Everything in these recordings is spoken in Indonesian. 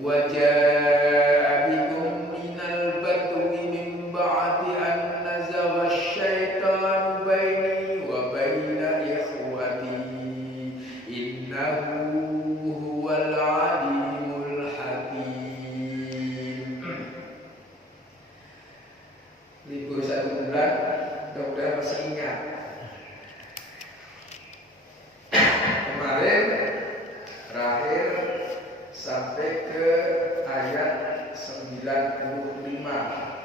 Wajah bikum minal badwi min ba'di an nazagha asyaitanu baini wa baina ikhwati innahu huwal alimul hakim. Libur 1 bulan, mudah-mudahan masih ingat. Kemarin terakhir sampai ke ayat 95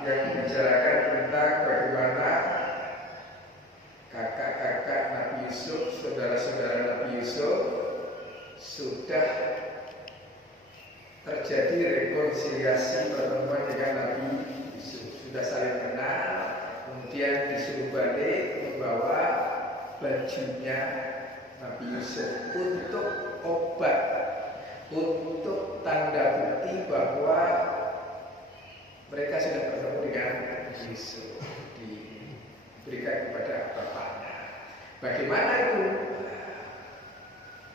yang membicarakan tentang bagaimana kakak-kakak Nabi Yusuf, saudara-saudara Nabi Yusuf sudah terjadi rekonsiliasi pertemuan dengan Nabi Yusuf, sudah saling kenal, kemudian disuruh balik membawa bajunya Nabi Yusuf untuk obat, untuk tanda bukti bahwa mereka sudah bertemu dengan Yusuf, diberikan kepada bapaknya. Bagaimana itu?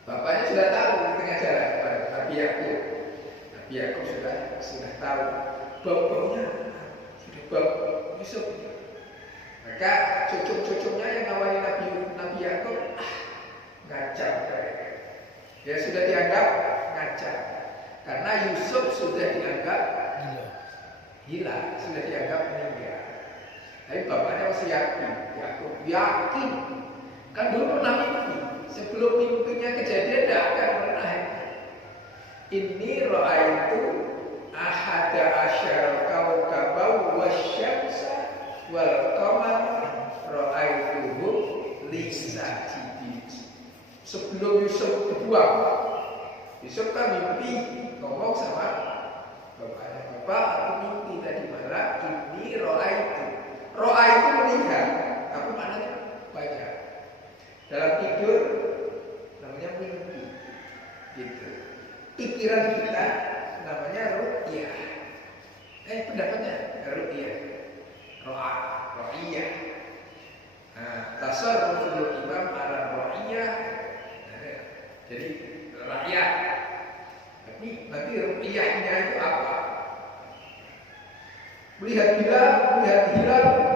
Bapaknya sudah tahu di tengah jalan kepada Nabi Yakub. Nabi Yakub sudah tahu bau-baunya, sudah bau Yusuf. Maka cucuk-cucuknya yang ngawali Nabi Yakub ngacau. Ya sudah dianggap ngacau karena Yusuf sudah dianggap gila, sudah dianggap meninggal. Tapi bapaknya masih yakin. Kan dulu pernah mimpi. Sebelum mimpinya kejadian tidak akan pernah. Ini ra'aitu ahada asyara kaukabau wasyamsa wal qamar ra'aituhu lisajidin. Sebelum Yusuf dibuang, Yusuf kan mimpi ngomong sama bapaknya, bapak aku mimpi tadi malam ini roa itu melihat, tapi maknanya banyak. Dalam tidur namanya mimpi, gitu. Pikiran kita namanya ru'yah. Pendapatnya ru'yah, ro'iyah. Tasarruful imam ala ro'iyah. Jadi rakyat. Tapi nanti ru'yahnya itu apa? Melihat hilal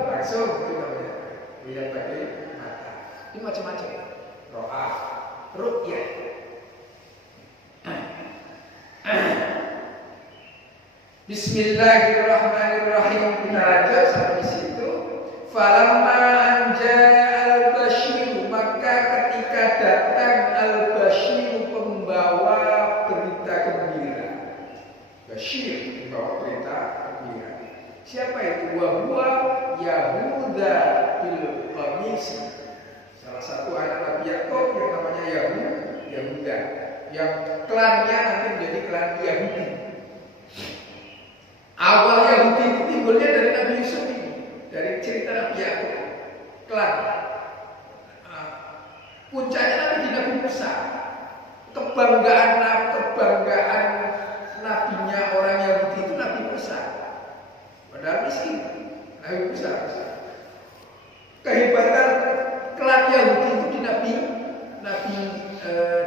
langsung itu namanya. Melihat pakai mata. Ini macam-macam. Ro'ah, ru'yah. Bismillahirrahmanirrahim. Kita lanjut sampai situ. Falamma anja al-Bashir, maka ketika datang al-Bashir pembawa berita gembira. Bashir pembawa berita gembira. Siapa itu? Wahwa Yahuda bil Qamisi. Salah satu anak Nabi Yakub yang namanya Yahuda, yang klannya nanti menjadi klan Yahudi. Awal Yahudi itu timbulnya dari Nabi Yusuf ini, dari cerita Nabi Yakub, klan. Puncaknya nanti di Nabi Musa. Kebanggaan nabinya orang Yahudi itu Nabi Musa. Padahal miskin, Nabi Musa. Kehebatan klan Yahudi itu di Nabi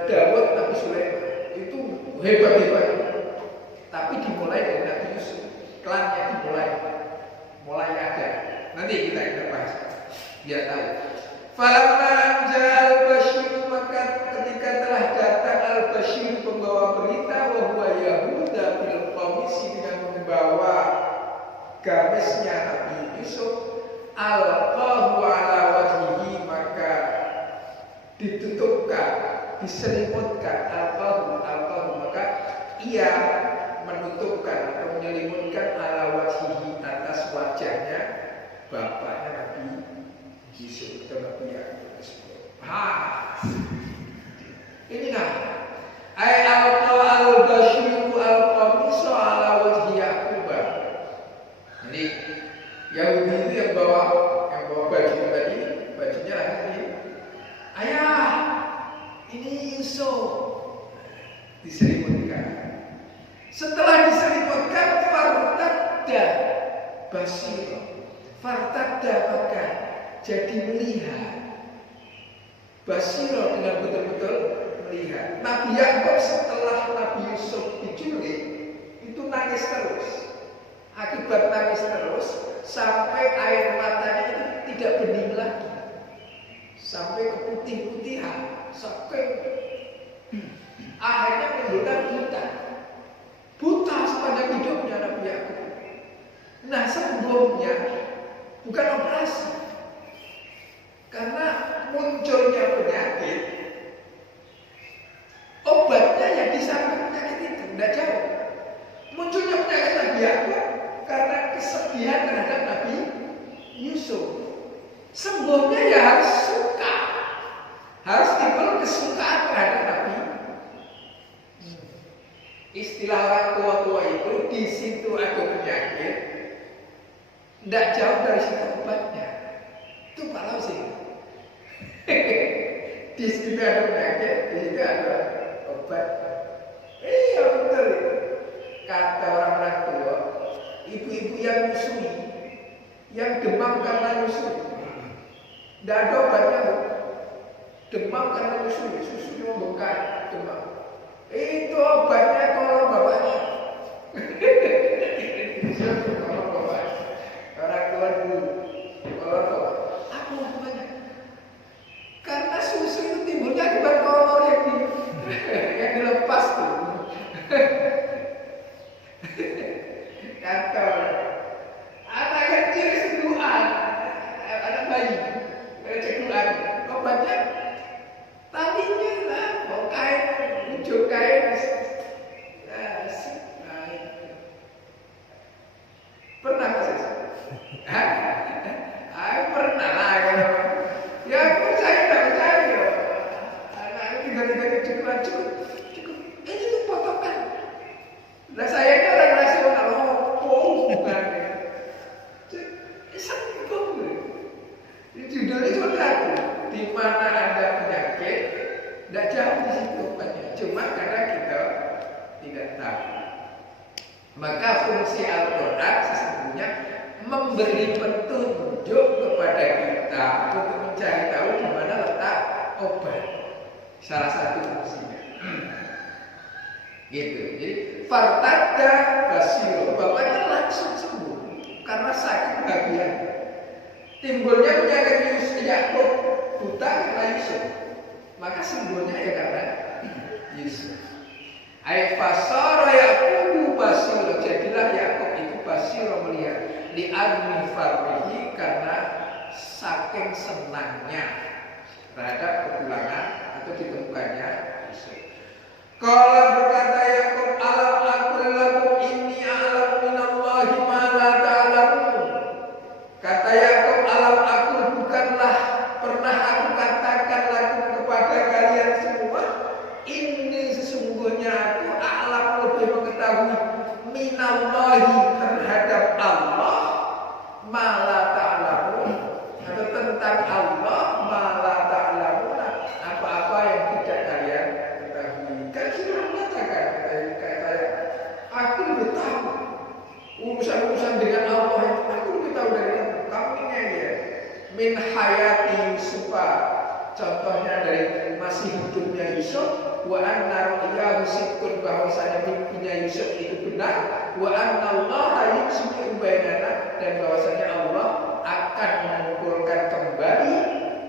Daud, Nabi Sulaiman itu hebat-hebat. Tapi dimulai dari Nabi Yusuf, klannya mulai ada. Nanti kita bahas, biar tahu. Falamma anja al-Bashir, maka ketika telah datang al-Bashir pembawa berita, wahwa Yahuda bil Qamisi, dengan membawa gamisnya Nabi Yusuf, alqahu ala wajhihi, maka ditutupkan, diselimutkan, alqahu maka ia menutupkan atau menyelimutkan ala wajhihi, atas wajahnya bapaknya Nabi Yusuf atau Nabi Yakub. Ini ay alqa al-Bashir al-Qamisa ala wajhi Yakub. Jadi Yahudi itu yang bawa baju tadi, bajunya lagi. Ayah, ini Yusuf. Diselimutkan. Setelah diselimutkan, fartadda basir. Fartadda maka jadi melihat. Basiro dengan betul-betul melihat. Nabi Yakub setelah Nabi Yusuf diculik, itu nangis terus. Akibat nangis terus sampai air matanya itu tidak bening lagi, sampai keputih-putihan, sampai akhirnya menimbulkan buta sepanjang hidupnya Nabi Yakub. Nah, sebelumnya bukan operasi, karena munculnya penyakit, obatnya yang di samping penyakit itu tidak jauh. Munculnya penyakit Nabi Yakub karena kesedihan terhadap Nabi Yusuf. Sembuhnya ya harus suka, harus timbul kesukaan terhadap Nabi. Istilah orang tua-tua itu, di situ ada penyakit, tidak jauh dari situ obatnya. Itu Pak Lausi. Di situ ada penyakit, di situ ada obat. Iya betul. Kata orang tua, ibu-ibu yang nyusui, yang demam karena nyusui, tidak ada obatnya. Demam karena nyusui, susunya membengkak, demam. Itu obatnya kalau bapaknya. Kalau bapak, orang tua dulu, kalau bapak, apa hubungannya? Karena susu itu timbulnya akibat kolor yang dilepas tuh. Kata anak kecil seduhan, anak bayi, ceduhan, obatnya talinya lah, mau kain, ujung kain, pernah nggak sih? Pernah lah. Ya percaya nggak percaya? Anak tiba-tiba cukup. Ini tuh potongan. Nah saya ini orang rasional, bukan. Sanggup. Judulnya juga di mana ada penyakit, tidak jauh di situ obatnya. Cuma karena kita tidak tahu. Maka fungsi Al-Quran sesungguhnya memberi petunjuk kepada kita untuk mencari tahu di mana letak obat. Salah satu fungsinya. Gitu. Jadi fartadda basiro, bapaknya langsung sembuh karena sakit bagian. Timbulnya penyakit Yakub buta karena Yusuf, maka sembuhnya ya karena Yusuf. Aifasara Yaqubu basiro, jadilah Yakub itu basiro melihat di admi farbihi karena saking senangnya terhadap kepulangan atau ditemukannya Yusuf. Kalau berkata Yakub, alam aqul lakum inni a'lamu minallahi ma la ta'lamun. Kata Yakub, alam aqul, bukanlah pernah aku katakan lakum kepada kalian semua, ini sesungguhnya aku a'lam, lebih mengetahui minallahi terhadap Allah ma la ta'lamun, atau tentang Allah ma la ta'lamun, apa-apa yang tidak kalian ketahui. Kan sudah mengatakan kata aku lebih tahu urusan-urusan dengan Allah itu, aku lebih tahu dari kamu. Kamu ini ya min hayati Yusufa, contohnya dari masih hidupnya Yusuf, wa anna ru'yahu sidqun, bahwasanya mimpinya Yusuf itu benar, wa anna Allah yusmi'u bainana, dan bahwasanya Allah akan mengumpulkan kembali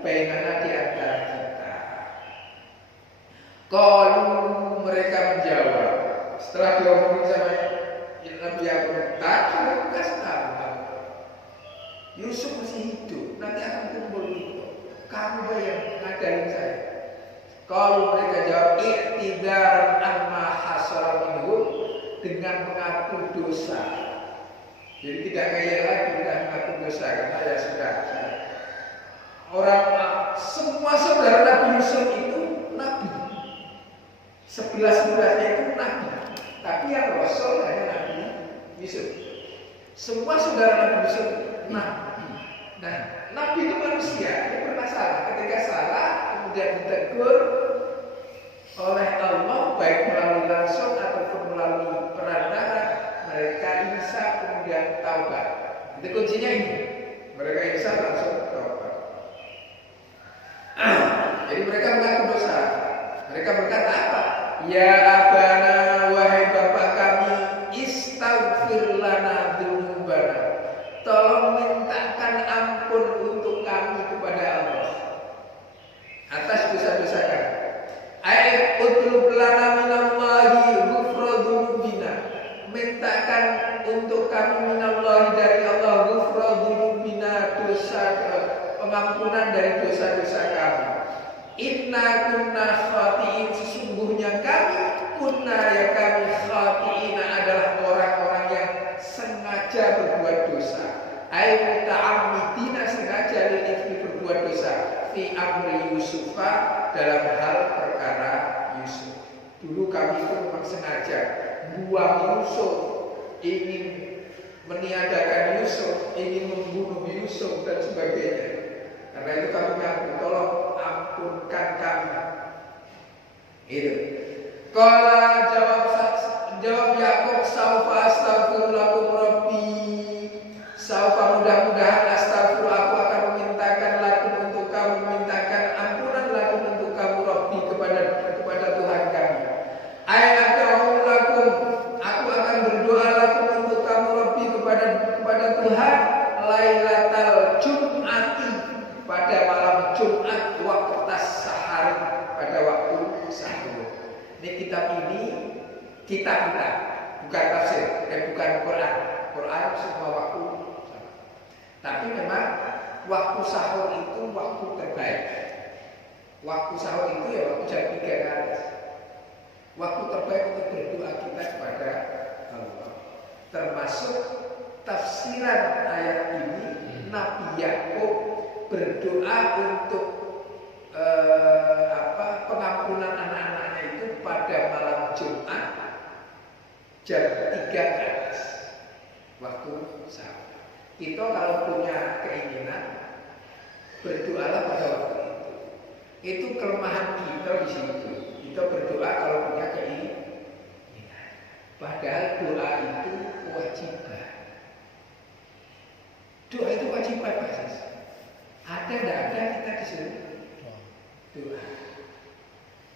bainana di antara kita. Kalau mereka menjawab setelah diomongin sama Nabi Yakub, aku kasih tahu Yusuf masih hidup, nanti akan kumpul itu. Kamu yang ngadain saya. Kalau mereka jawab i'tidaran amma hasara minhum, dengan mengaku dosa. Jadi tidak kayak lagi kita mengaku dosa, karena ya sudah. Orang semua saudara Nabi Yusuf itu nabi. 11-11-nya itu nabi. Tapi yang Rasul hanya Nabi Yusuf. Semua saudara Nabi Yusuf nabi. Nah, Nabi itu manusia, dia pernah salah. Ketika salah, kemudian ditegur oleh Allah, baik melalui langsung ataupun melalui perantara, mereka insaf kemudian taubat. Itu kuncinya ini. Mereka insaf langsung taubat. Jadi mereka mengaku dosa. Mereka berkata apa? Ya abana, wahai bapak kami, niscaya kami khati'ina adalah orang-orang yang sengaja berbuat dosa. Ai muta'ammidina, sengaja lil berbuat dosa fi amri Yusufa, dalam hal perkara Yusuf. Dulu kami itu memang sengaja buang Yusuf, ingin meniadakan Yusuf, ingin membunuh Yusuf dan sebagainya. Karena itu kami ngaku, tolong ampunkan kami. Itu. Qala jawab Yakub, saufa astaghfiru lakum rabbi. Saufa, mudah-mudahan astaghfiru, aku akan memintakan lakum untuk kamu, memintakan ampunan lakum untuk kamu rabbi, kepada Tuhan kami. Ayat lakum, aku akan berdoa lakum untuk kamu rabbi, kepada Tuhan, lailatal jum'ati, pada malam Jumat, waktu sahar, pada waktu sahur. Ini kitab kita bukan tafsir, bukan Quran. Quran semua waktu sama. Tapi memang waktu sahur itu waktu terbaik. Waktu sahur itu ya waktu jam 3 ke atas. Waktu terbaik untuk berdoa kita kepada Allah. Termasuk tafsiran ayat ini, Nabi Yakub berdoa untuk pengampunan anak-anaknya itu pada malam Jumat jam 3 ke atas, waktu sahur. Kita kalau punya keinginan, berdoalah pada waktu itu. Itu kelemahan kita di situ. Kita berdoa kalau punya keinginan. Padahal doa itu kewajiban. Doa itu kewajiban, Pak Sis. Ada tidak ada kita disuruh doa.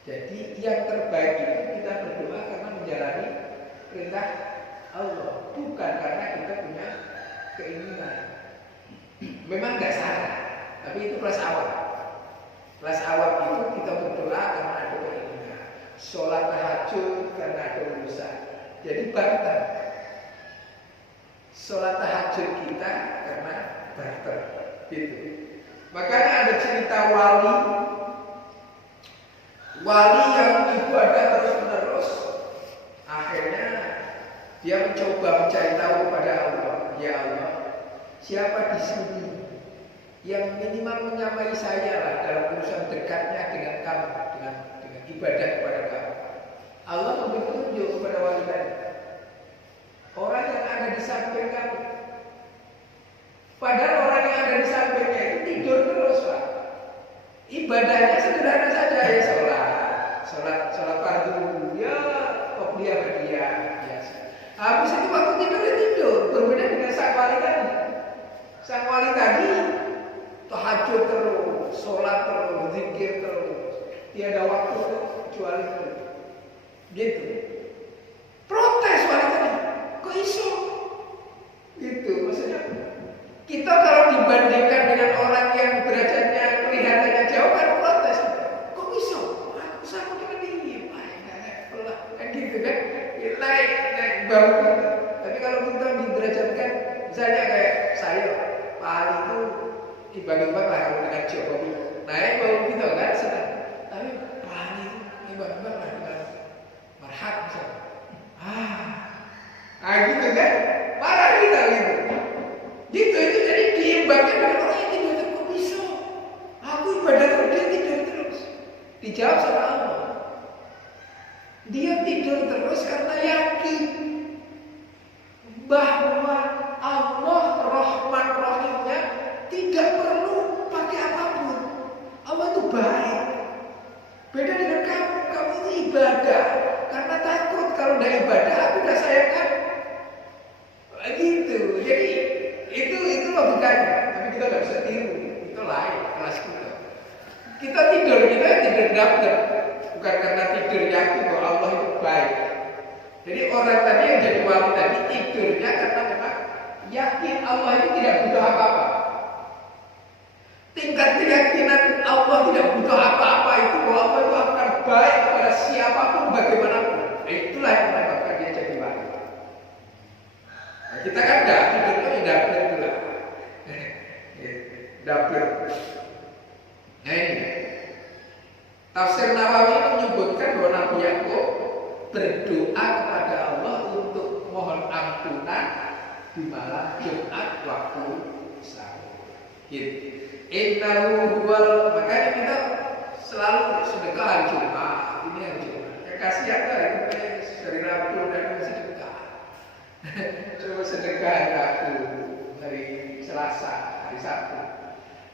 Jadi yang terbaik itu kita berdoa karena menjalani perintah Allah, bukan karena kita punya keinginan. Memang nggak salah, tapi itu kelas awal. Kelas awal itu kita berdoa karena ada keinginan. Sholat tahajud karena ada urusan. Jadi barter. Sholat tahajud kita karena barter, gitu. Makanya ada cerita wali yang ibadah terus-menerus, akhirnya dia mencoba mencari tahu kepada Allah. Ya Allah, siapa di sini yang minimal menyamai saya lah dalam urusan dekatnya dengan kamu, dengan ibadah kepada kamu. Allah memberi petunjuk kepada wali tadi. Orang yang ada di samping kamu. Padahal orang yang ada di sampingnya itu tidur terus, Pak. Ibadahnya sederhana saja, ya sholat fardu, ya qobliyah ba'diyah biasa. Habis itu waktu tidur ya tidur. Berbeda dengan sang wali tadi. Sang wali tadi tahajud terus, sholat terus, zikir terus. Tiada waktu kecuali itu. Gitu. Protes wali tadi. Kok iso? Gitu maksudnya. Kita kalau dibandingkan dengan orang yang derajatnya kelihatannya jauh kan protes. Kok bisa? Aku sama dengan dia. Level lah. Kan gitu kan? Naik bau kita. Tapi kalau kita diderajatkan, misalnya kayak saya, Pak Ali itu imbang-imbang lah kalau dengan Jokowi. Naik bau kita kan senang. Tapi Pak Ali itu imbang-imbang lah dengan Marhab misalnya. Gitu kan? Parah kita gitu. Gitu itu jadi diimbangkan dengan orang yang tidur terus. Kok bisa? Aku ibadah terus, dia tidur terus. Dijawab sama Allah. Dia tidur terus karena yakin bahwa Allah Rahman Rahimnya tidak perlu pakai apapun. Allah itu baik. Beda dengan kamu itu ibadah karena takut kalau tidak ibadah aku udah sayang kan. Gitu. Jadi itu logikanya, tapi kita nggak bisa tiru. Itu lain kelas kita. Kita tidur daftar, bukan karena tidur yakin bahwa Allah itu baik. Jadi orang tadi yang jadi wali tadi tidurnya karena memang yakin Allah itu tidak butuh apa-apa. Tingkat keyakinan Allah tidak butuh apa-apa itu bahwa Allah itu akan baik kepada siapapun bagaimanapun. Itulah yang menyebabkan dia jadi wali. Nah, kita kan tidurnya daftar itu lah. Daftar. Nah ini tafsir Nawawi menyebutkan bahwa Nabi Yakub berdoa berdoa kepada Allah untuk mohon ampunan di malam Jumat waktu sahur. Gitu. Innahu huwal, makanya kita selalu sedekah hari Jumat. Ini hari Jumat. Ya kasihan hari Kamis, dari Rabu dan sedekah. Coba sedekah hari Rabu, hari Selasa, hari Sabtu.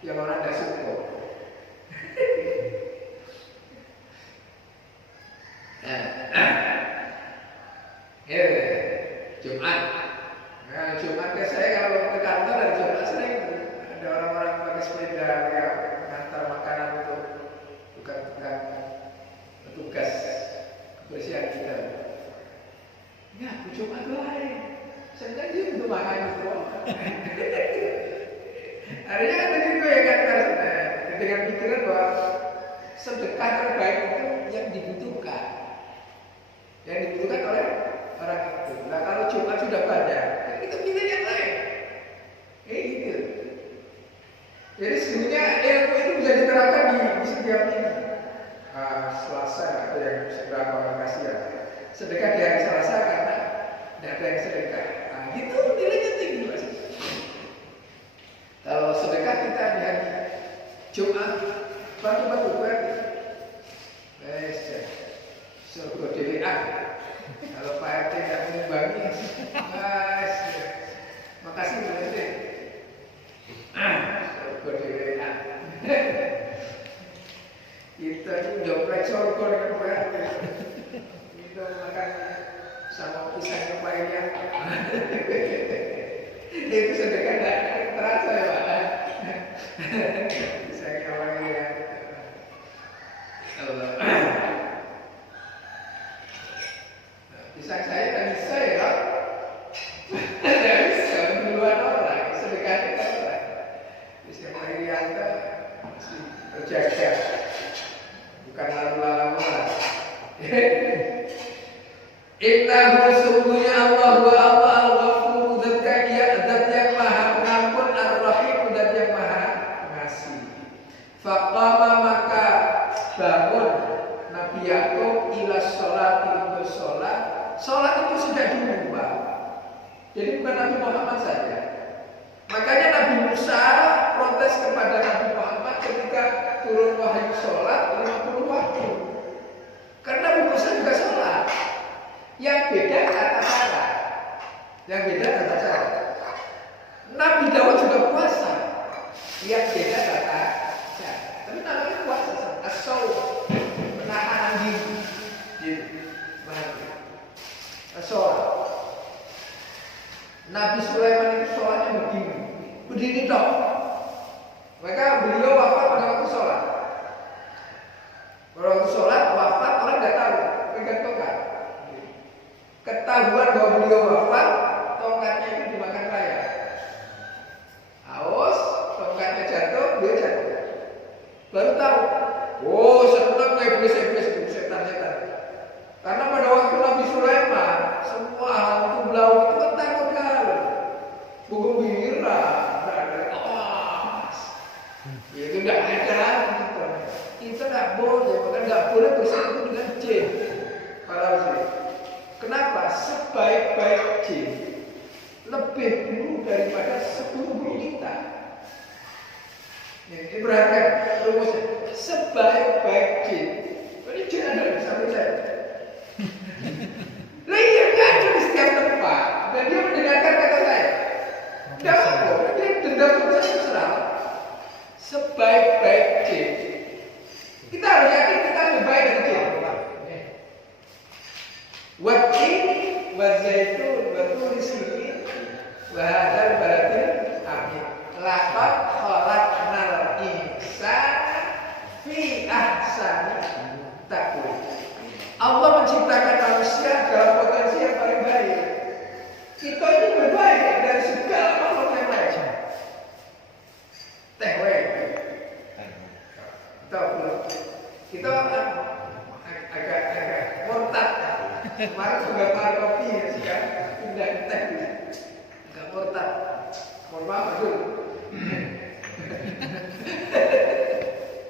Yang orang tidak syukur. Ya, Jumat. Nah, Jumat ya saya kalau ke kantor hari Jumat sering ada orang-orang pakai sepeda yang mengantar makanan untuk bukan petugas kebersihan kita. Ya, Jumat lain. Sebenarnya dia untuk makan itu. Artinya ada juga ya kan dengan pikiran bahwa sedekah terbaik itu yang dibutuhkan. Yang dibutuhkan oleh orang itu. Nah kalau Jumat sudah banyak, kita pilih yang lain. Gitu. Jadi sebenarnya ilmu itu bisa diterapkan di setiap ini. Selasa ada yang seberapa orang kasihan. Sedekah di hari Selasa karena tidak ada yang sedekah. Nah itu nilainya tinggi Mas. Kalau sedekah kita di hari Jumat, bantu-bantu berarti. Surga DWA. Kalau Pak RT tidak mengimbangi, mas, makasih Pak RT. Surga DWA. Kita ini joplek surga dengan Pak RT. Kita makan sama pisangnya Pak Ilya. Itu sedekah tidak terasa ya Pak. Pisangnya Pak Ilya. Allah. Pisang saya tak bisa ya. Tidak bisa duluan orang. Sedekahnya kan orang. Pisang Pak Ilya mesti terjaga. Bukan lalu-lalang orang. Innahu sungguhnya Allah wa Allah al-Ghafur, zat yang maha pengampun, ar-Rahim, zat yang maha pengasih. Faqama maka bangun Nabi Yakub ila sholat untuk sholat. Sholat itu sudah diubah. Jadi bukan Nabi Muhammad saja. Makanya Nabi Musa protes kepada Nabi Muhammad ketika turun wahyu sholat 50 waktu. Karena Nabi Musa juga sholat. Yang beda tata cara. Yang beda tata cara. Nabi Daud juga puasa. Yang beda tata cara. Tapi namanya puasa. As-shaum, menahan diri. Gitu. Sholat. Nabi Sulaiman itu sholatnya begini. Berdiri dong. Maka beliau wafat pada waktu sholat. Pada waktu sholat wafat orang tidak tahu. Pegang tongkat. Ketahuan bahwa beliau wafat, tongkatnya itu dimakan raya. Haus, tongkatnya jatuh, beliau jatuh. Baru tahu. Oh, senang iblis-iblis itu setan-setan. Karena pada waktu Nabi Sulaiman, semua hantu belau itu kan takut kali. Bergembira, berada awas. Ya itu tidak ada. Kita tidak boleh, maka tidak boleh bersatu dengan jin. Kalau sih. Kenapa? Sebaik-baik jin lebih buruk daripada 10 buruk kita. Ini perhatikan rumusnya. Sebaik-baik jin. Ini jin ada di samping saya. Lah iya kan di setiap tempat. Dan dia mendengarkan kata saya. Tidak apa, dia dendam sama saya serah. Sebaik-baik jin. Kita harus yakin kita lebih baik dari jin. Wat-tin, wat-zaitun, wat-turi sinin, wa hadzal baladil amin. Laqad khalaqnal insana fi ahsani taqwim. Allah menciptakan manusia dalam potensi yang paling baik. Kita ini berbaik dari segala makhluk yang lain. Tehwe. Kita agak murtad. Kemarin juga para kopi ya sekarang pindah ke teh. Agak murtad. Mohon maaf dulu.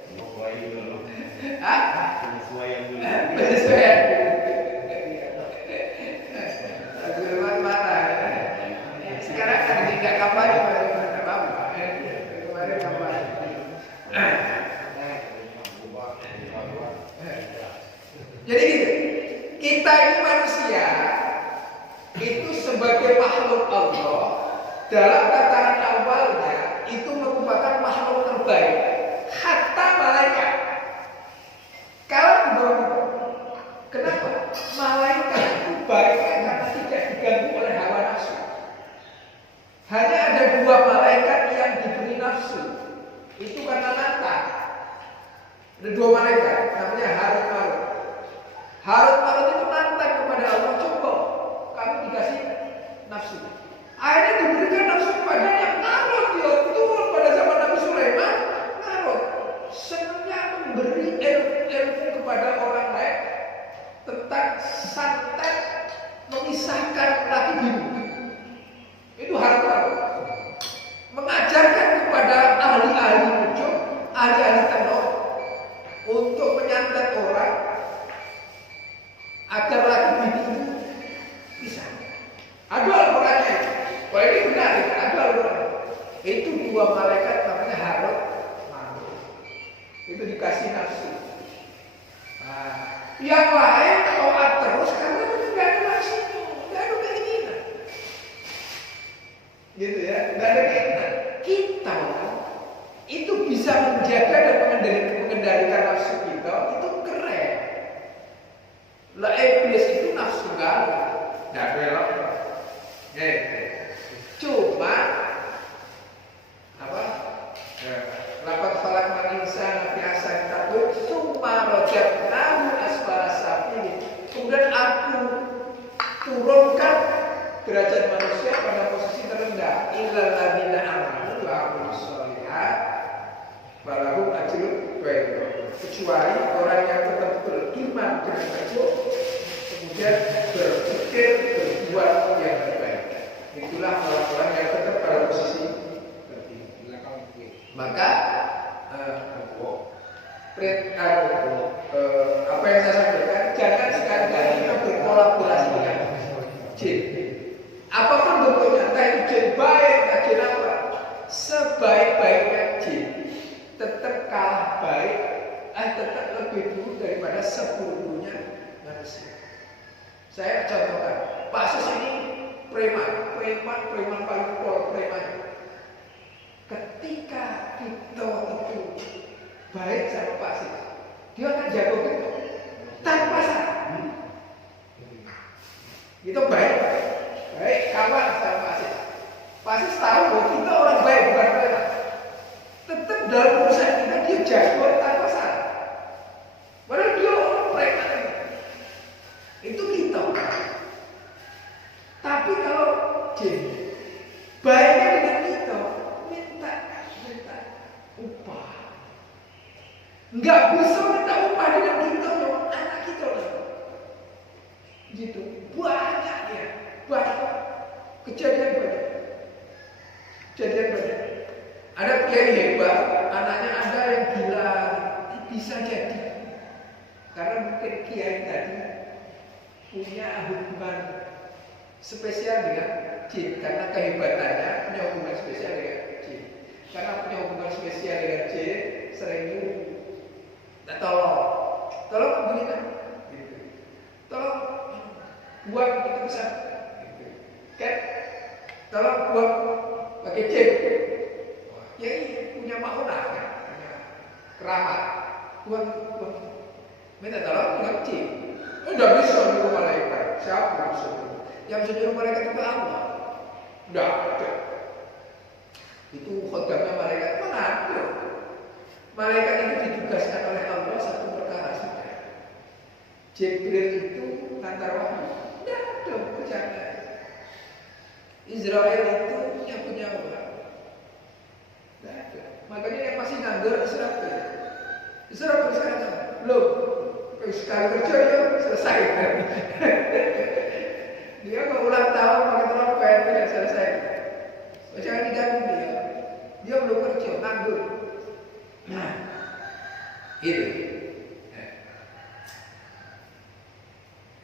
Penyesuaian dulu. Penyesuaian. ini manusia itu sebagai makhluk Allah dalam tataran awalnya itu merupakan makhluk terbaik, hatta malaikat. Kalau di bawah itu, kenapa? Malaikat itu baiknya karena tidak diganggu oleh hawa nafsu. Hanya ada 2 malaikat yang diberi nafsu. Itu karena natah. Ada 2 malaikat, namanya Harut Marut. Harut Marut itu nantang kepada Allah, coba kamu dikasih nafsu. Akhirnya diberikan nafsu kepadanya, Marut dia turun pada zaman Nabi Sulaiman. Marut senangnya memberi ilmu kepada orang lain tentang santet memisahkan laki bini. Itu Harut Marut. Mengajarkan kepada ahli-ahli nujum, ahli-ahli tenor untuk menyantet orang agar laki bini itu bisa. Ada Al-Qurannya. Wah ini benar, ada Al-Quran. Itu 2 malaikat namanya Harut Marut. Itu dikasih nafsu. Nah, yang lain taat terus karena tidak ada nafsu, tidak ada keinginan. Gitu ya, tidak ada keinginan. Kita itu bisa menjaga dan mengendalikan nafsu kita, itu keren. Lah iblis itu nafsu galak, tidak belok. Cuma apa? Lapat falak maninsa biasa takut cuma rojak nahu asfala safili. Kemudian aku turunkan derajat manusia pada posisi terendah. Illal ladzina amanu wa amilus sholihat walahum ajrun ghairun. Kecuali orang yang tetap beriman dengan teguh, kemudian berpikir berbuat yang terbaik. Itulah orang-orang yang tetap pada posisi tertinggi. Maka apa yang saya sampaikan, jangan sekali-kali kita berkolaborasi dengan jin. Apapun bentuknya, entah itu jin baik, entah jin apa, sebaik-baiknya jin tetap kalah baik, tetap lebih buruk daripada seburuknya manusia. Saya contohkan, Pak Sus ini preman paling pol preman. Ketika kita itu baik sama Pak Sus, dia akan jago kita tanpa salah. Itu baik kawan sama Pak Sus. Pak Sus tahu bahwa kita orang baik bukan preman. Tetap dalam urusan kita dia jago tanpa salah. Padahal dia orang preman. Itu kita. Tapi kalau jin baiknya dengan kita minta upah. Nggak bisa minta upah dengan kita, anak kita lah. Gitu. Banyak ya. Banyak. Kejadian banyak. Ada kiai hebat, anaknya ada yang gila, bisa jadi. Karena mungkin kiai tadi punya hubungan spesial dengan jin, karena kehebatannya punya hubungan spesial dengan jin. Karena punya hubungan spesial dengan jin, sering nyuruh, tolong begini gitu. Tolong buang itu bisa, gitu. Kan? Tolong buang pakai jin. Ya ini punya maunah kan, punya keramat. Buang, minta tolong buang jin. Udah bisa nyuruh malaikat. Siapa yang bisa? Yang bisa nyuruh malaikat itu Allah. Udah ada. Itu khodamnya malaikat. Mana ada? Malaikat itu ditugaskan oleh Allah satu perkara sudah. Jibril itu antar wahyu. Tidak ada bercanda. Israel itu yang punya Allah. Tidak ada. Makanya yang masih nganggur Israel. Israel sekarang belum. Sekali kerja dia selesai. Dia mau ulang tahun pakai trompet tidak selesai. Jangan diganggu dia. Dia belum kerja, nganggur. Nah, itu.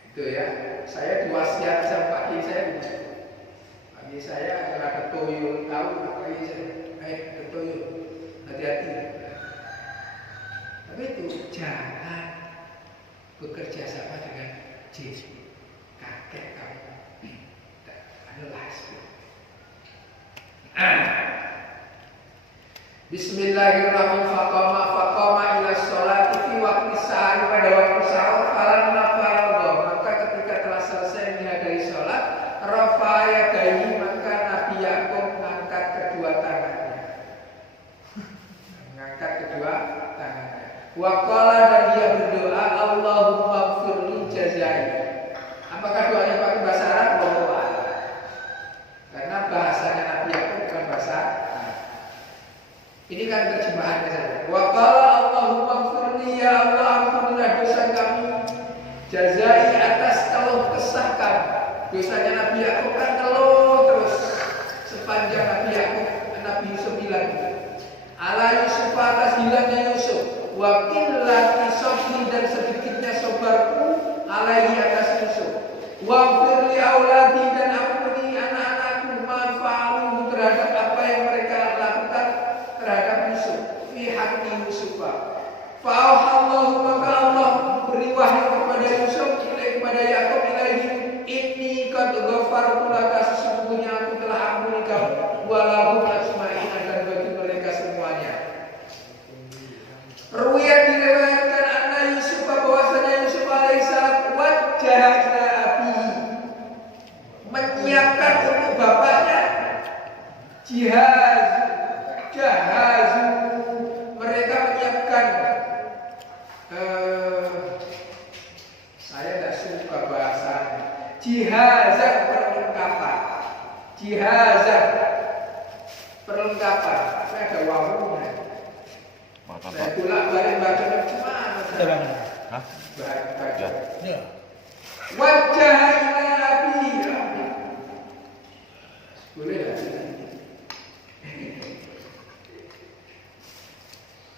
Itu ya. Saya diwasiat sama Pak Kiai saya. Pak Kiai saya kalau ada tuyul tahu Pak Kiai saya. Ada tuyul, hati-hati. Tapi itu jangan bekerja sama dengan jin. kakek kamu. Adalah Bismillahirrahmanirrahim. Faqama ila sholati fi waqti sahar, pada waktu sahur. Falamma faragha, maka ketika telah selesai menghadiri sholat, rafa'a yadayhi, maka Nabi Yakub mengangkat kedua tangannya. Mengangkat kedua tangannya. Wa qala, dan dia berdoa, Allahumma ighfirli jazai. Apakah doanya pakai bahasa Arab? Wallahu a'lam. Karena bahasanya Nabi Yakub bukan bahasa Arab. Ini kan terjemahannya saja. Wa qala Allahumma ighfirli, ya Allah ampunilah dosa kami. Jazai, atas keluh kesah kami. Dosanya Nabi Yakub kan keluh terus sepanjang Nabi Yakub, Nabi Yusuf bilang, ala Yusuf, atas hilangnya Yusuf, wa qillati sabri, dan sedikitnya sabarku, alaihi, atas Yusuf, wa firli auladi, dan ampuni anak-anakku, ma fa'alu, terhadap apa yang mereka lakukan terhadap Yusuf, fi haqqi Yusufa. Fa'auhallahu, maka Allah beri wahyu kepada Yusuf, kepada Yakub, ilaihi, inni qad ghafartu laka, sesungguhnya aku telah ampuni kamu, walahum ajma'in, dan bagi mereka semuanya. Ruwiyat, diriwayatkan anna Yusuf, bahwasanya Yusuf alaihissalam wajjah ila abihi, menyiapkan untuk bapaknya, jahazu, mereka menyiapkan, saya tidak suka bahasanya, jihazan, perlengkapan, saya ada wawunya. Saya bolak-balik bacanya gimana? Baca. Wajah ila abi. Boleh tak?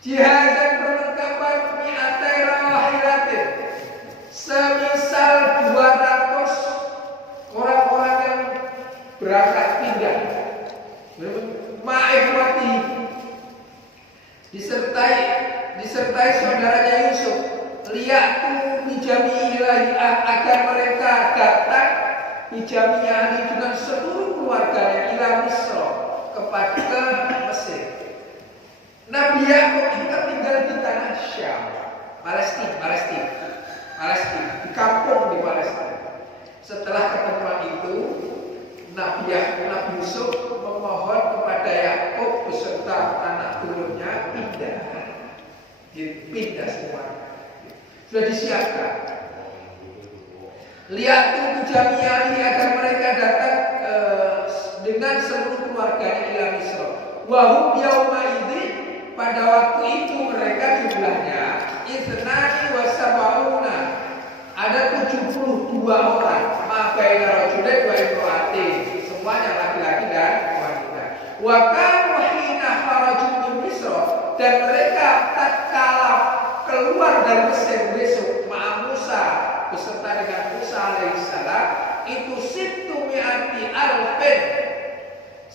Jihazan, perlengkapan, mi'atai rawahilatin, semisal 200 orang-orang yang berangkat pindah. Ma'ifwati, disertai saudaranya Yusuf, liyatu bijami ilahi, agar mereka datang bijami ahli, dengan seluruh keluarganya, ila Misra, kepada Mesir. Nabi Yakub itu tinggal di tanah Syam, Palestina, di kampung di Palestina. Setelah ketemuan itu, Nabi Yusuf memohon kepada Yakub beserta anak turunnya pindah semua. Sudah disiapkan. Lihat jami'ali, agar mereka datang dengan seluruh keluarganya ila Misra. Wahum yauma idzin, pada waktu itu mereka jumlahnya ithnani wa sab'una, ada 72 orang. Ma baina rajulain wa imra'atin, semuanya laki-laki dan wanita. Wa kanu hina kharaju min Misra, dan mereka tatkala keluar dari Mesir besok, ma'a Musa, beserta dengan Musa alaihissalam, itu sittu mi'ati alfin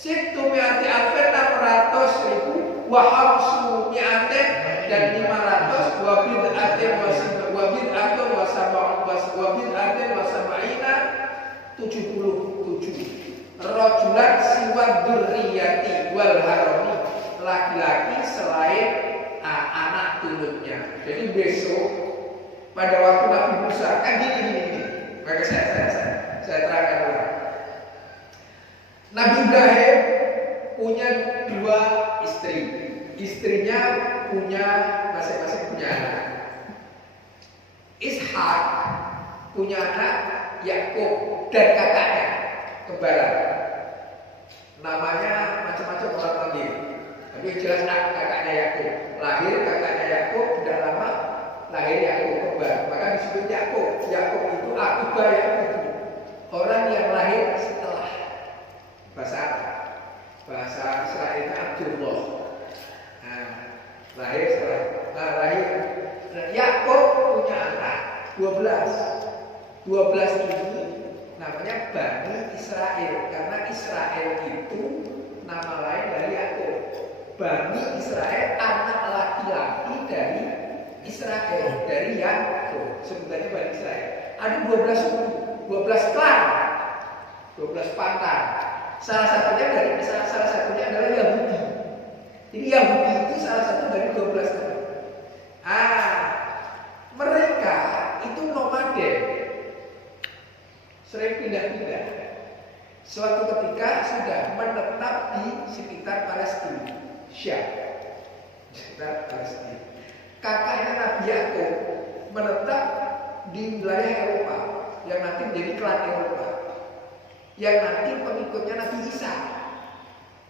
600.000, wa hamsu mi'atin, dan 500, wa bid'atin wa sab'ina 77 rajulan siwa dzurriyyati wal harami, laki-laki selain anak turunnya. Jadi besok pada waktu Nabi Musa kan gini. Maka saya terangkan dulu. Nabi Ibrahim punya 2 istri. Istrinya punya masing-masing punya anak. Ishak punya anak Yakub dan kakaknya kembaran. Namanya macam-macam orang panggil. Tapi yang jelas kakaknya Yakub. Lahir kakaknya Yakub, tidak lama lahir Yakub kembar. Maka disebut Yakub. Yakub itu akibah Yakub, orang yang lahir setelah. Bahasa Israelnya Abdullah. Lahir setelah. Lahir. Yakub punya anak 12 ini namanya Bani Israel, karena Israel itu nama lain dari Yakub. Bani Israel, anak laki-laki dari Israel, dari Yakub, sebutannya Bani Israel. Ada 12 suku. 12 klan, 12 pantan. Salah satunya adalah Yahudi. Jadi Yahudi itu salah satu dari 12 klan. Mereka itu nomaden, sering pindah-pindah. Suatu ketika sudah menetap di sekitar Palestina, Syam, sekitar Palestina. Kakaknya Nabi Yakub menetap di wilayah Eropa, yang nanti menjadi klan Eropa, yang nanti pengikutnya Nabi Isa.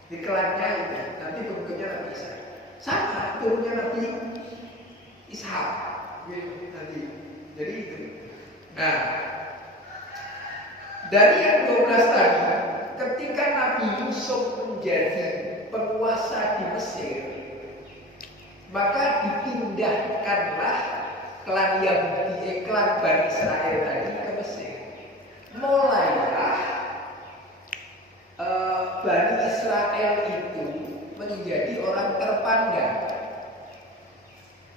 Di klannya itu nanti pengikutnya Nabi Isa, sama turunnya Nabi Ishak nanti. Jadi itu. Nah, dari yang 12 tadi, ketika Nabi Yusuf menjadi penguasa di Mesir, maka dipindahkanlah klan Yahudi, klan Bani Israel tadi ke Mesir. Mulailah Bani Israel itu menjadi orang terpandang.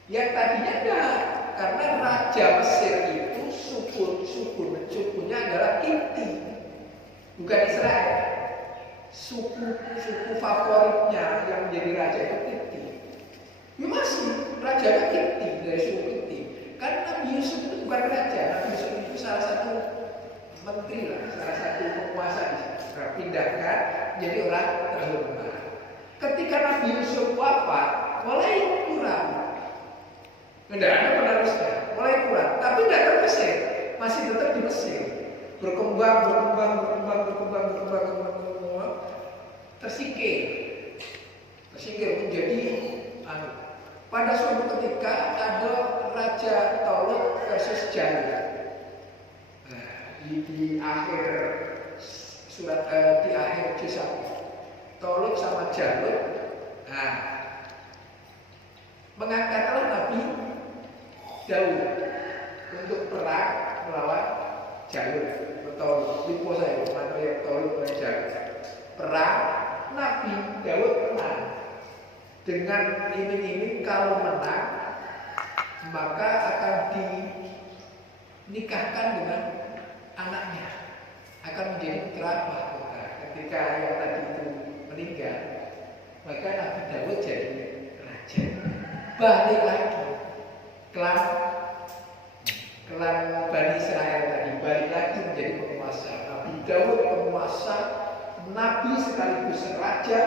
Yang tadinya enggak, karena Raja Mesir itu sukunya adalah Kipti, bukan Israel. Suku favoritnya yang menjadi raja itu Kipti. Ya masih rajanya Kipti, dari suku Kipti. Kan Nabi Yusuf itu bukan raja, Nabi Yusuf itu salah satu menteri lah, salah satu penguasa di sana. Pindahkan jadi orang terhormat. Ketika Nabi Yusuf wafat, mulai kurang. Tidak ada penerusnya, mulai kurang. Tapi tidak ke Mesir, masih tetap di Mesir. Berkembang, tersingkir menjadi pada suatu ketika ada Raja Tolut versus Jalut. Di akhir surat di akhir juz 1, Tolut sama Jalut. Mengangkatlah Nabi Daud untuk perang melawan Jalut. Betul, lupa saya mana yang Tolut dan Jalut. Perang, Nabi Daud menang. Dengan iming-iming kalau menang, maka akan dinikahkan dengan anaknya, akan menjadi putra mahkota. Ketika yang tadi itu meninggal, maka Nabi Daud jadi raja. Balik lagi klan Bani Israel tadi balik lagi menjadi penguasa. Nabi Daud penguasa, Nabi sekaligus raja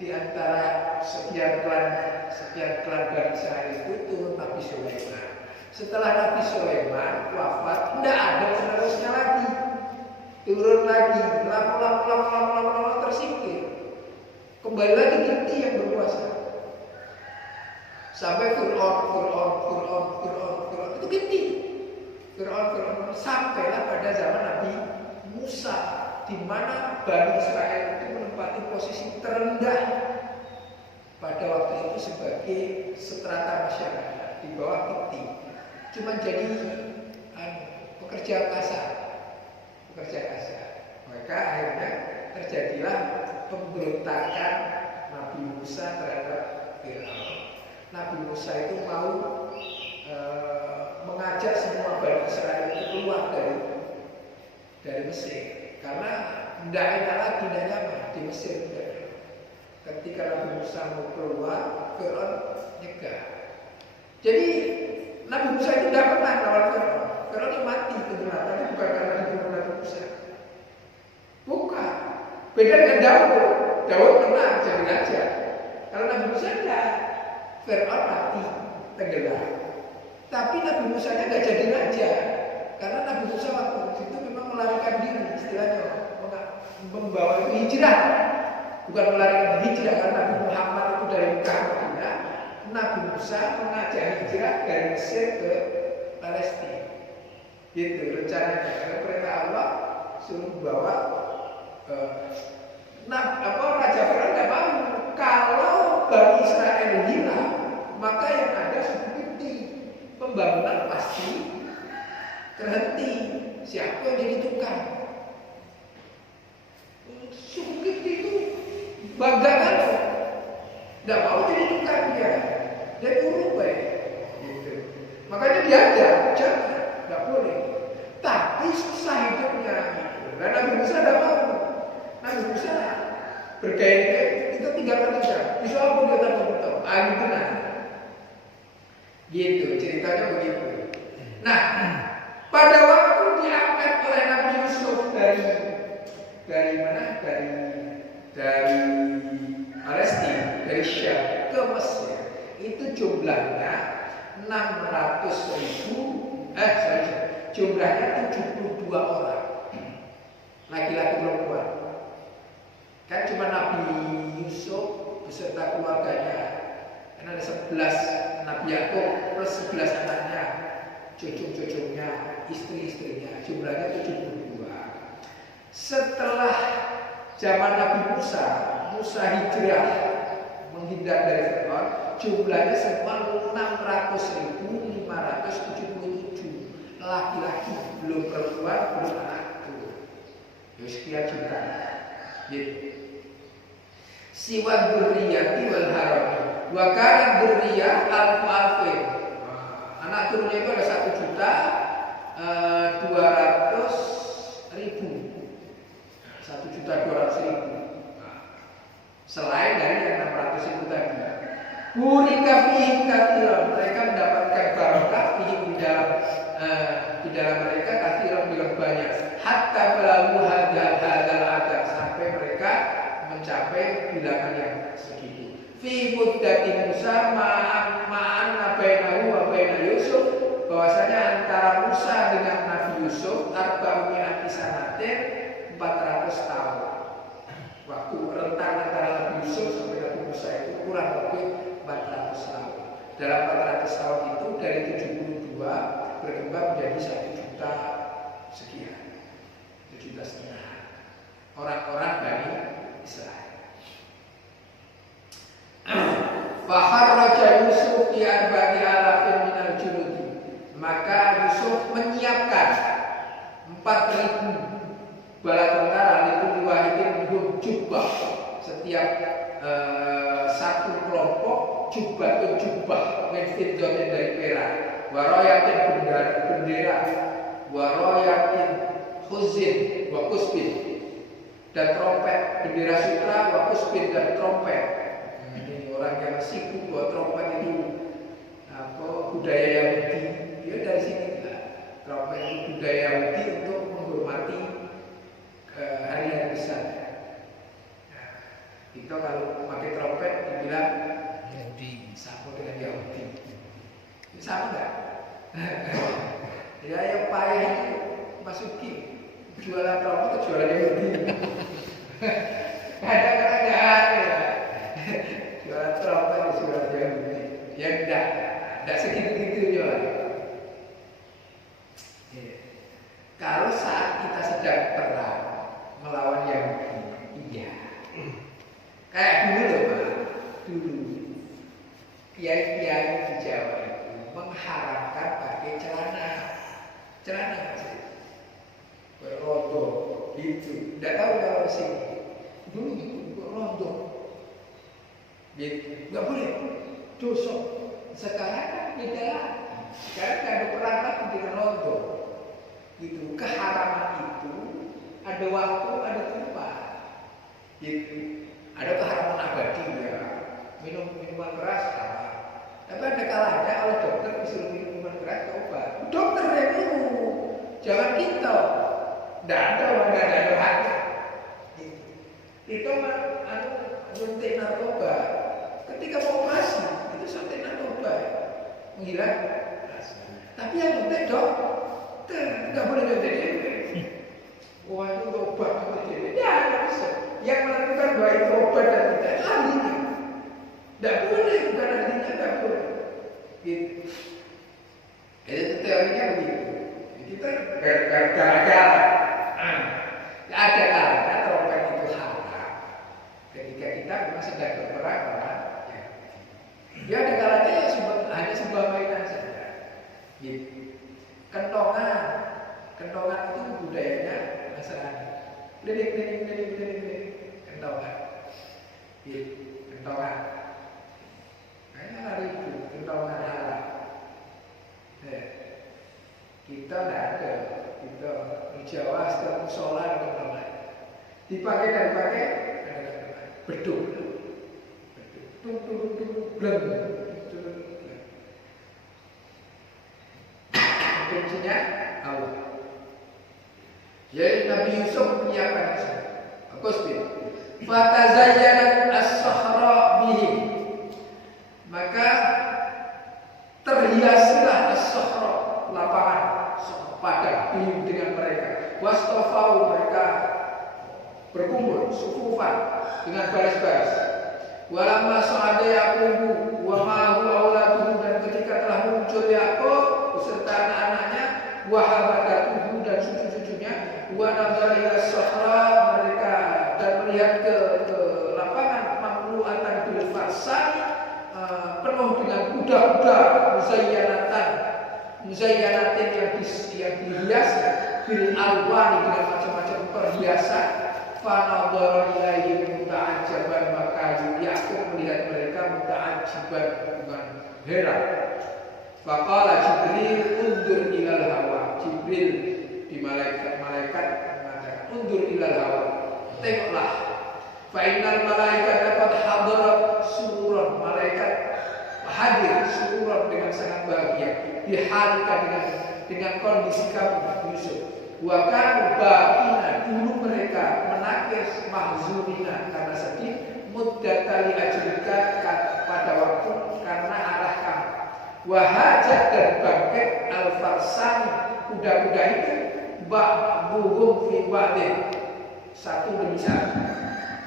di antara sekian klan Bani Israel itu turun Nabi Sulaiman. Setelah Nabi Sulaiman wafat, tidak ada penerusnya lagi. Turun lagi, lama tersingkir. Kembali lagi Kipti yang berkuasa. Sampai Fir'aun itu Kipti. Fir'aun sampailah pada zaman Nabi Musa, di mana Bani Israel itu menempati posisi terendah pada waktu itu sebagai strata masyarakat di bawah Kipti. Cuma jadi pekerja kasar. Maka akhirnya terjadilah pemberontakan Nabi Musa terhadap Fir'aun. Nabi Musa itu mau mengajak semua Bani Israel itu keluar dari Mesir, karena tidak enak lagi, tidak nyaman di Mesir. Ketika Nabi Musa mau keluar, Fir'aun nyegah. Jadi Nabi Musa itu tidak pernah lawan Fir'aun. Fir'aun mati tenggelam, tapi bukan karena dibunuh Nabi Musa. Bukan. Beda dengan Daud menang jadi raja. Kalau Nabi Musa tidak, Fir'aun mati tenggelam. Tapi Nabi Musa nya nggak jadi raja, karena Nabi Musa waktu itu memang melarikan diri, istilahnya membawa hijrah, bukan melarikan hijrah karena Nabi Muhammad itu dari Mekah ke Madinah. Nabi Musa mengajak hijrah dari Mesir ke Palestina. Gitu rencananya, karena perintah Allah suruh bawa Raja Fir'aun nggak mau. Kalau Bani Israel hilang, maka yang ada suku Kipti. Pembangunan pasti terhenti. Siapa yang jadi tukang? Suku Kipti itu bangga kan? Nggak mau jadi tukang dia. Dia buruk baik. Gitu. Makanya diajar, jangan, nggak boleh. Tapi susah. Musa tidak mau. Nabi Musa bergaya kita tinggalkan saja. Bisa apa dia tak betul. Gitu nah. Gitu ceritanya begitu. Nah, pada waktu diangkat oleh Nabi Yusuf dari mana? Dari Palestina, dari Syam ke Mesir, itu jumlahnya jumlahnya 72 orang, laki-laki perempuan. Kan cuma Nabi Yusuf beserta keluarganya, kan ada 11 Nabi Yakub plus 11 anaknya, cucu-cucunya, istri-istrinya, jumlahnya 72. Setelah zaman Nabi Musa hijrah menghindar dari Fir'aun, jumlahnya semua 600.577 laki-laki, belum perempuan, belum anak. Ya sekian juta. Gitu. Siwa dzurriyyati wal harami. Wa kana dzurriyyah alfin. Anak turunnya itu ada 1.200.000. 1.200.000. Selain dari yang 600.000 tadi. Burika fihim katsiran, mereka mendapatkan barokah fihim di dalam mereka katsiran bilang banyak. Hatta balagu hadal adad, sampai mereka mencapai bilangan yang segitu. Fi muddati Musa ma'an bainahu wa baina Yusuf, bahwasanya antara Musa dengan Nabi Yusuf arba'umi'ati sanatin, 400 tahun. Waktu rentang antara Nabi Yusuf sampai Nabi Musa itu kurang lebih 400 tahun. Dalam 400 tahun itu dari 72 berkembang menjadi 1 juta sekian, 1,5 juta orang-orang Bani Israel. Faharraja Yusuf fi arba'ati alafin minal juludi, maka Yusuf menyiapkan 4.000 bala tentara itu diwahidin jubah, setiap satu kelompok jubah min fiddatin dari perak, waroyatin bendera, waroyatin khuzin wa kusbin, dan trompet, bendera sutra, wa kusbin, dan trompet. Ini orang yang sibuk buat trompet itu budaya Yahudi, dia dari sini lah. Trompet itu budaya Yahudi untuk menghormati hari-hari besar. Nah, itu kalau pakai trompet dibilang Yahudi, sama dengan Yahudi. Ini sama nggak? Ya yang payah itu masuki jualan trompet atau jualan Yahudi. Kadang-kadang ya. Jualan trompet di jualan Yahudi. Ya enggak segitu-gitunya lah. Kalau saat kita sedang perang melawan Yahudi, iya. Kayak dulu loh Pak, dulu kiai-kiai di Jawa itu mengharamkan pakai celana berrondo gitu. Tidak tahu kalau di sini dulu berrondo, gitu. Nggak boleh, dosa. Sekarang kan beda lagi. Sekarang ada perangkat dengan rondo, gitu. Keharaman itu ada waktu, ada tempat, gitu. Ada keharaman abadi ya, minuman keras apa. Tapi ada kalanya oleh dokter disuruh minum minuman keras obat. Dokter yang minum, jangan kita. Tidak ada haknya. Gitu. Itu nyuntik narkoba. Ketika mau operasi itu suntik narkoba, menghilang rasa. Tapi yang nyuntik dokter, nggak boleh nyuntik dia. Wah itu obat seperti ini. Ya nggak bisa. Yang menentukan bahwa itu obat dan tidak itu ahlinya. Tidak boleh, bukan ahlinya, tidak boleh. Gitu. Itu teorinya begitu. Kita gara-gara ada kalanya trompet itu haram. Ketika kita memang sedang berperang melawan Yahudi. Ya ada kalanya ya hanya sebuah mainan saja. Gitu. Kentongan itu budayanya Nasrani. Lirik, kentongan. Gitu. Kentongan. Kayaknya lari itu kentongan haram. Kita tidak ada. Kita di Jawa setiap musola ada kentongan. Dipakai, beduk, bleng, kuncinya Allah. Jadi Nabi Yusuf menyiapkan itu. Akusbir. Fatazayyanat as-sahra bihim. Maka terhiasilah as-sahra, lapangan padang bihim dengan mereka. Wastafau, mereka berkumpul sufufan dengan baris-baris. Walamma sa'ada Yaqubu wa ma'ahu auladuhu, dan ketika telah muncul Yakub beserta anak-anaknya, wa habadatuhu, dan cucu-cucunya, wa nazara ila sahra, mereka dan melihat ke lapangan mamlu'atan bil farsani, penuh dengan kuda-kuda muzayyanatin yang dihias bil alwani, dengan macam-macam perhiasan. Fanadhara ilaihim muta'ajjaban, maka Yakub melihat mereka muta'ajjiban, dengan heran. Faqala Jibril undur ilal hawa. Jibril di malaikat mengatakan undur ilal hawa, tengoklah. Fa innal malaikat dapat hadarat sururan, malaikat hadir sururan dengan sangat bahagia, dihalika dengan kondisi kamu Yusuf. Wa kanu bakina, dulu mereka menangis, mahzunina, karena sedih, muddatali ajrika, pada waktu karena arah kamu. Wa hajat, dan bangkit al-farsani, kuda-kuda itu ba'duhum fi ba'din, satu demi satu.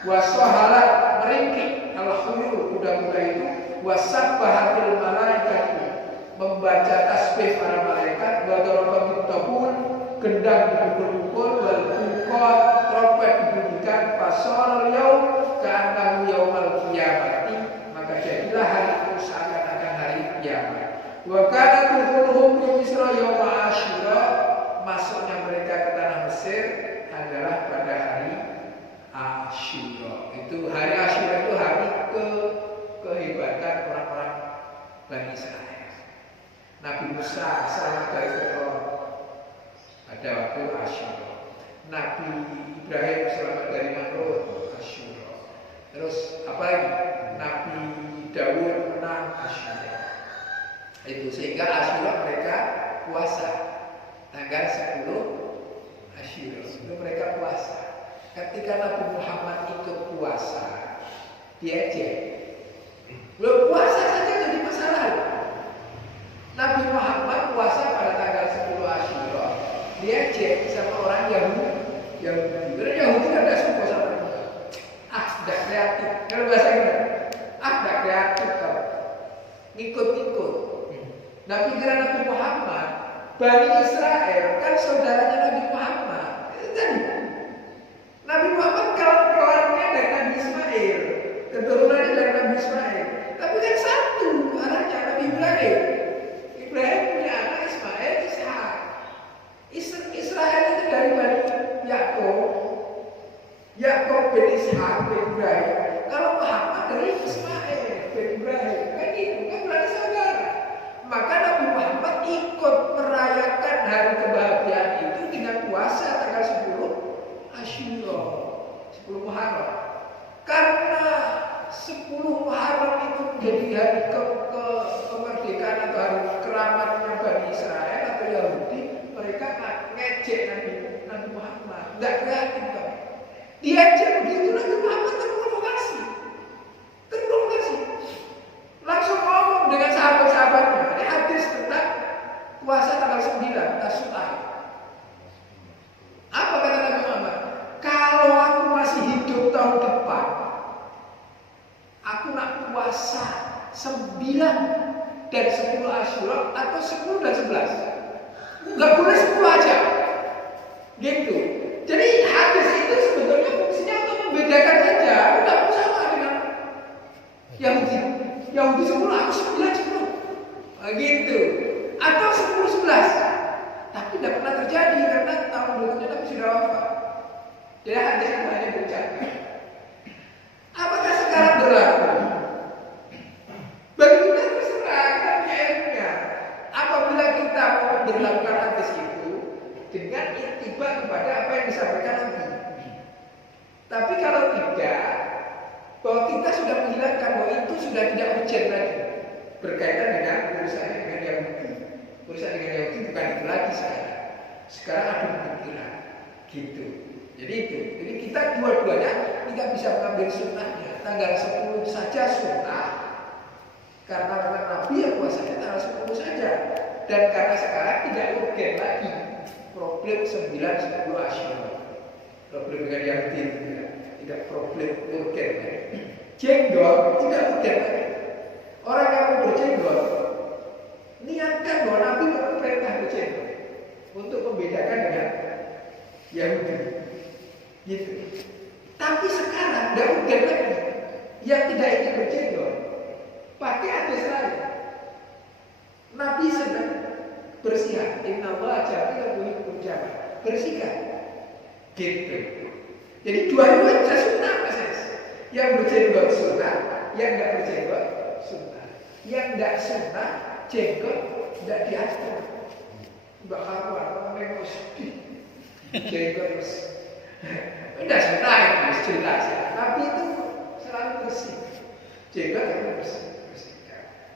Wa sahalat, meringkik al-khuyul, kuda-kuda itu. Wa sabbahatil malaikat, membaca tasbih para malaikat. Wa darabatu tabul, gendang dipukul-pukul, wal buqat, trompet dibunyikan. Fasal yaum ka'annahu yaumal qiyamati, maka jadilah hari itu seakan-akan hari kiamat. Wa kana dukhuluhum fi Misra yauma Asyura, masuknya mereka ke tanah Mesir adalah pada hari Asyura. Itu hari Asyura itu hari kehebatan orang-orang Bani Israel. Nabi Musa selamat dari Fir'aun pada waktu Asyura. Nabi Ibrahim selamat dari Namrud, Asyura. Terus apa lagi? Nabi Dawud menang, Asyura. Itu sehingga Asyura mereka puasa tanggal 10 Asyura. Itu mereka puasa. Ketika Nabi Muhammad ikut puasa, diejek. Belum puasa saja jadi masalah. Nabi Muhammad puasa pada tanggal 10 Asyura, diejek sama orang Yahudi. Karena Yahudi ada suku sama mereka. Tidak kreatif. Kalau bahasa kita, tidak kreatif kau. Ngikut-ngikut. Nabi kira Nabi Muhammad, Bani Israel kan saudaranya Nabi Muhammad. Itu tadi. Nabi Muhammad kawan-kawannya dari Nabi Ismail, keturunannya dari Nabi Ismail. Tapi kan satu arahnya, Nabi Ibrahim. Ibrahim punya anak Ismail, Ishak. Israel itu dari Bani Yakub. Yakub bin Ishak bin Ibrahim. Kalau Muhammad dari Ismail bin Ibrahim, kan itu kan berarti saudara. Maka Nabi Muhammad ikut merayakan hari kebahagiaan itu dengan puasa tanggal 10 Asyura, 10 Muharram. Karena 10 Muharram itu menjadi hari kemerdekaan atau hari keramatnya Bani Israel atau Yahudi, mereka ngejek Nabi Muhammad. Tidak kreatif kan? Diajak begitu, Nabi Muhammad terprovokasi. Langsung ngomong dengan sahabat-sahabatnya. Ini hadis tentang puasa tanggal 9 Tasyrik. Apa kata Nabi Muhammad? Kalau aku masih hidup tahun depan, aku nak puasa 9 dan 10 Asyura atau 10 dan 11. Enggak boleh 10 aja. Gitu. Jadi hadis itu sebetulnya fungsinya untuk membedakan saja. Tidak mau sama dengan Yahudi. Yahudi 10, aku 9 gitu. Atau 10, 11. Tapi tidak pernah terjadi karena tahun berikutnya Nabi sudah wafat. Jadi hadis itu hanya bercanda. Apakah sekarang berlaku? Bagi kita terserah, kita punya ilmunya. Apabila kita mau memberlakukan hadis itu dengan intiba kepada apa yang disampaikan Nabi. kalau tidak, bahwa kita sudah menghilangkan bahwa itu sudah tidak urgent lagi berkaitan dengan urusan dengan Yahudi. Urusan dengan Yahudi bukan itu lagi sekarang. Sekarang ada pemikiran, gitu. Jadi itu. Jadi kita dua-duanya tidak bisa mengambil sunnahnya. Tanggal 10 saja sunnah, karena Nabi yang puasanya tanggal 10 saja. Dan karena sekarang tidak urgen lagi problem 9-10 Asyura. Problem dengan Yahudi tidak problem urgen lagi. Jenggot tidak urgen lagi. Orang yang mau berjenggot, niatkan bahwa Nabi memerintah berjenggot untuk membedakan dengan Yahudi. Gitu. Tapi sekarang tidak urgen lagi. Yang tidak ingin berjenggot pakai hadis lain. Nabi sedang bersihan. Inna Allah jami'un yuhibbul jamaah. Bersihkan. Gitu. Jadi dua-duanya sunnah, Mas. Yang berjenggot sunnah, yang tidak berjenggot sunnah. Yang tidak sunnah, jenggot tidak diatur. Mbak karuan, memang sedih. Jenggot tidak sunnah itu jelas ya. Tapi itu selalu bersih. Jenggot itu bersih.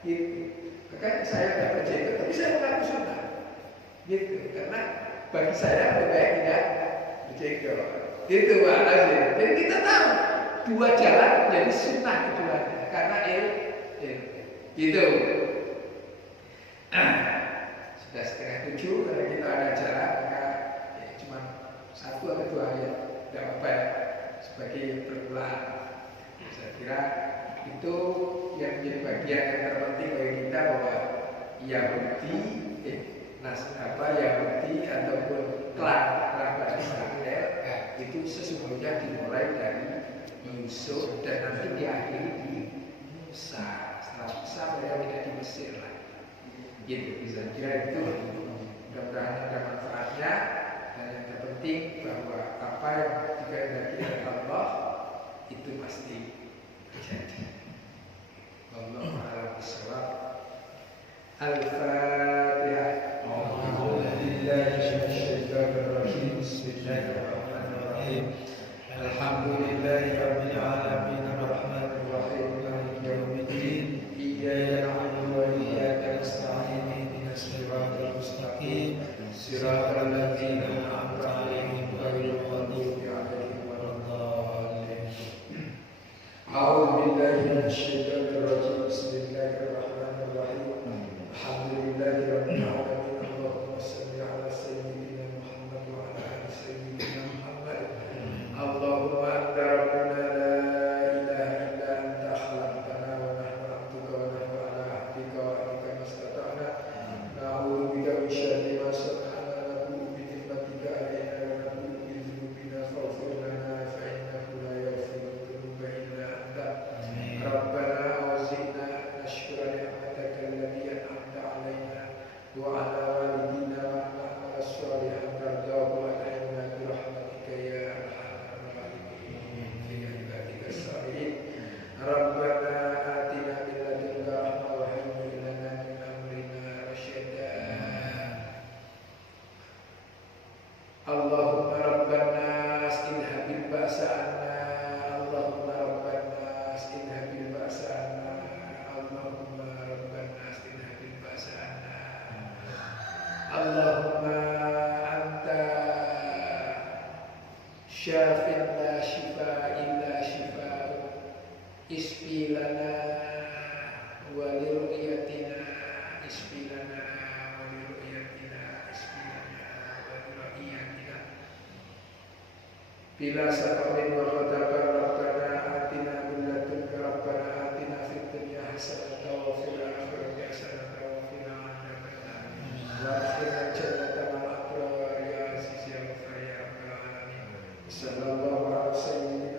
Gitu. Maka saya tidak berjenggot, tapi saya mengaku sunnah. Gitu. Karena bagi saya lebih baik tidak berjenggot. Gitu Pak Nazir. Jadi kita tahu dua jalan menjadi sunnah keduanya. Karena gitu. Sudah 6:30 karena kita ada acara, maka ya, cuma 1 atau 2 ayat tidak apa-apa ya, sebagai permulaan. Saya kira itu yang menjadi bagian yang terpenting bagi kita bahwa Yahudi, Yahudi ataupun klan Bani Israil itu sesungguhnya dimulai dari Yusuf dan nanti diakhiri di Musa. Setelah Musa mereka tidak di Mesir lagi. Gitu, bisa kira itu. Mudah-mudahan ada manfaatnya. Dan yang terpenting bahwa apa yang dikehendaki oleh Allah itu pasti terjadi. Wallahu a'lam bishawab. Al-Fatihah. Bismillahirrahmanirrahim. Alhamdulillahirabbil alamin arrahmanir rahim maliki yaumiddin. Iyyaka na'budu wa iyyaka nasta'in ihdinas siratal mustaqim siratal ladzina an'amta 'alaihim ghairil maghdubi 'alaihim waladdallin. A'udzu billahi minasy syaithanir rajim. Bismillahirrahmanirrahim. Alhamdulillahirabbil alamin. Allahumma shalli 'ala sayyidina Muhammad wa 'ala ali sayyidina Muhammad. Allahumma anta rabbuna la ilaha illa anta khalaqtana wa nahnu 'abduka wa nahnu 'ala 'ahdika wa wa'dika mastata'na. Na'udzu bika min syarri ma sana'na na'udzu bi ni'matika 'alaina wa na'udzu bi dzunubina faghfir lana fa innahu la yaghfiru dzunuba illa anta. Rabbana awzi'na nashkura ni'mataka allati an'amta 'alaina wa 'ala walidina wa na'mal shalihan tardahu 'alaina bi rahmatika ya arhamar rahimin fi ibadika salihin. Rabbana atina min ladunka rahmah wa hayyi lana min amrina rasyada. Allahumma rabbana inhabil ba'sa'ana. Allahumma rabbana inhabil ba'sa'ana. Allahumma rabbana inhabil ba'sa'ana. Allahumma anta syafin la shifa illa shifa'u. Isfi lana wa liru'yatina. Isfi lana wa liru'yatina. Isfi lana wa liru'yatina. Bila saqamin wa qadaban rabbana atina min ladunka rabbana atina fid dunya hasanatan wa fil akhirati hasanatan wa qina adzabannar. Wa akhirna jannata ma'al abrar ya aziz ya ghafar ya rabbal alamin. Sallallahu alaihi wasallam.